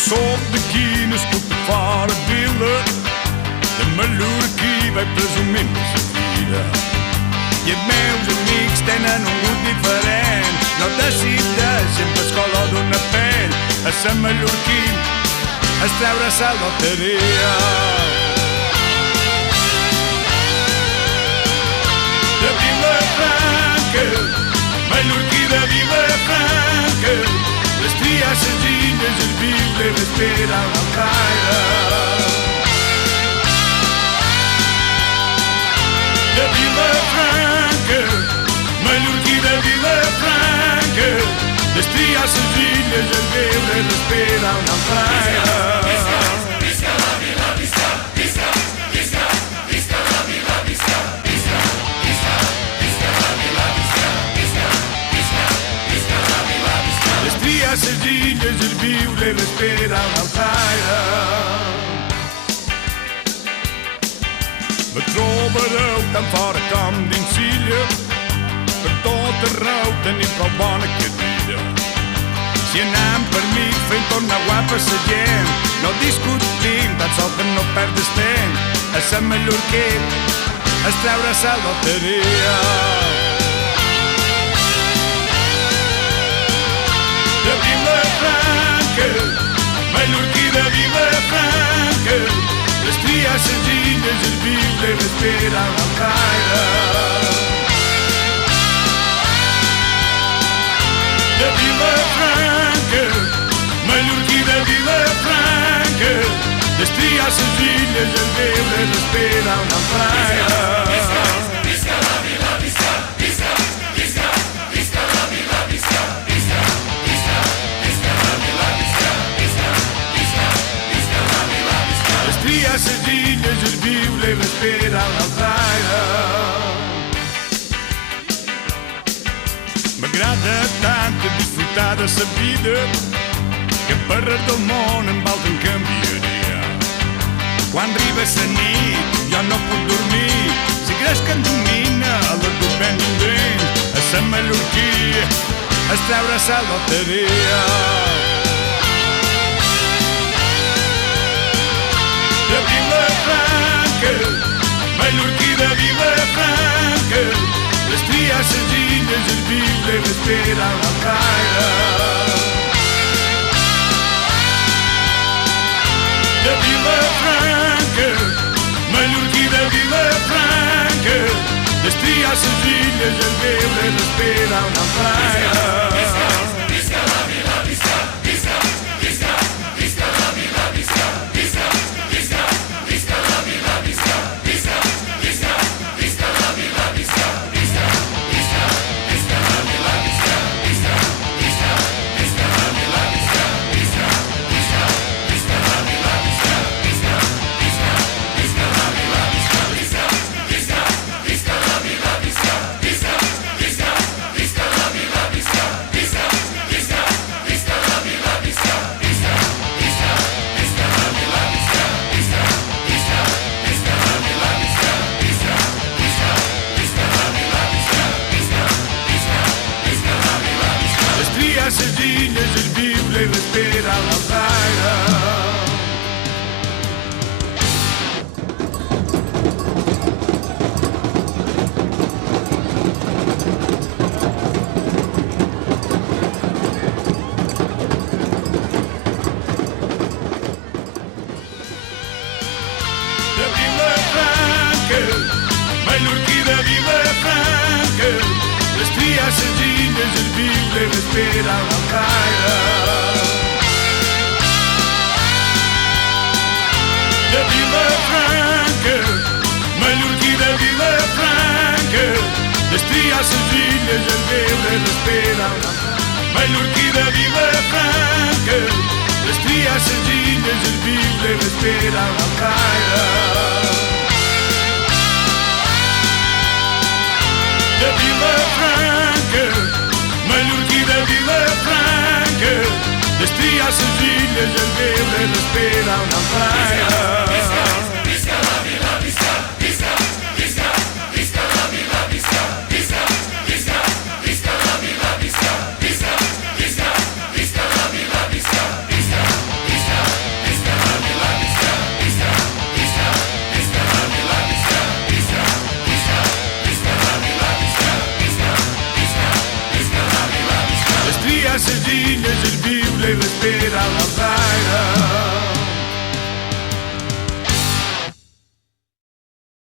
sóc d'aquí, nascut a fora vila, de mallorquí vaig presumint de sa vida. I els meus amics tenen un gust diferent, no decideixen per escola d'una pell. A sa mallorquí es treure sa loteria. De Vilafranca, mallorquí de Vilafranca, les trias senzilles, el viure i respirar la praia. De Vilafranca, mallorquí de Vilafranca, les trias senzilles, el viure i respirar la praia. Visca la vila, visca, visca, visca, visca la vila, visca, visca, visca, visca la vila, visca, visca, visca, visca la vila, visca. Les trias senzilles, el viure i respirar la praia. Me trobareu tan fora com dins l'illa, per tot arreu tenim prou bona cadira. Si anem per mig fent tornar guapa sa gent, no discutim, tan sol que no perdes temps. A sa mallorquí es treure sa loteria. De Vilafranca, mallorquí de Vilafranca, les trias senzilles, el viure i respirar la praia. De Vilafranca, mallorquí de Vilafranca, les trias senzilles, el viure i respirar la praia. Visca la vila, visca, visca, visca, visca la vila, visca, visca, visca, visca la vila, visca, visca, visca, visca la vila, visca. Les trias senzilles, el viure i respirar la praia. M'agrada tant disfrutar de sa vida que per res del món en vals en canviaria. Quan arriba sa nit jo no puc dormir, si creus que em domina la dur ben dins. A sa mallorquí es treure sa loteria. De Vilafranca, mallorquí de Vilafranca, les trias senzilles, el viure i respirar la praia. De Vilafranca, mallorquí de Vilafranca, les trias senzilles, el viure i respirar la praia. Visca la vila, visca, visca, visca, visca la vila, visca, visca, visca, visca la vila, visca, visca, visca, visca la vila, visca, visca, visca, visca la vila, visca, visca, visca, visca la vila, visca, visca, visca, visca la vila, visca, visca, visca, visca la vila, visca, visca, visca, visca la vila, visca, visca, visca, visca la vila, visca, visca, visca, visca la vila, visca, visca, visca, visca la vila, visca, visca, visca, visca la vila, visca, visca, visca, visca la vila, visca, visca, visca, visca la vila, visca. Les trias senzilles, el viure i respirar la praia. De Vilafranca, mallorquí de Vilafranca, les trias senzilles, el viure i respirar la praia. De Vilafranca, mallorquí de Vilafranca, les trias senzilles, el viure i respirar la praia. Mallorquí de Vilafranca, les trias senzilles, el viure i respirar la praia. De Vilafranca, mallorquí de Vilafranca, les trias senzilles, el viure i respirar la praia. Visca la vila, visca, visca, visca, visca la vila, visca, visca, visca, visca la vila, visca, visca, visca, visca la vila, visca, visca, visca, respira la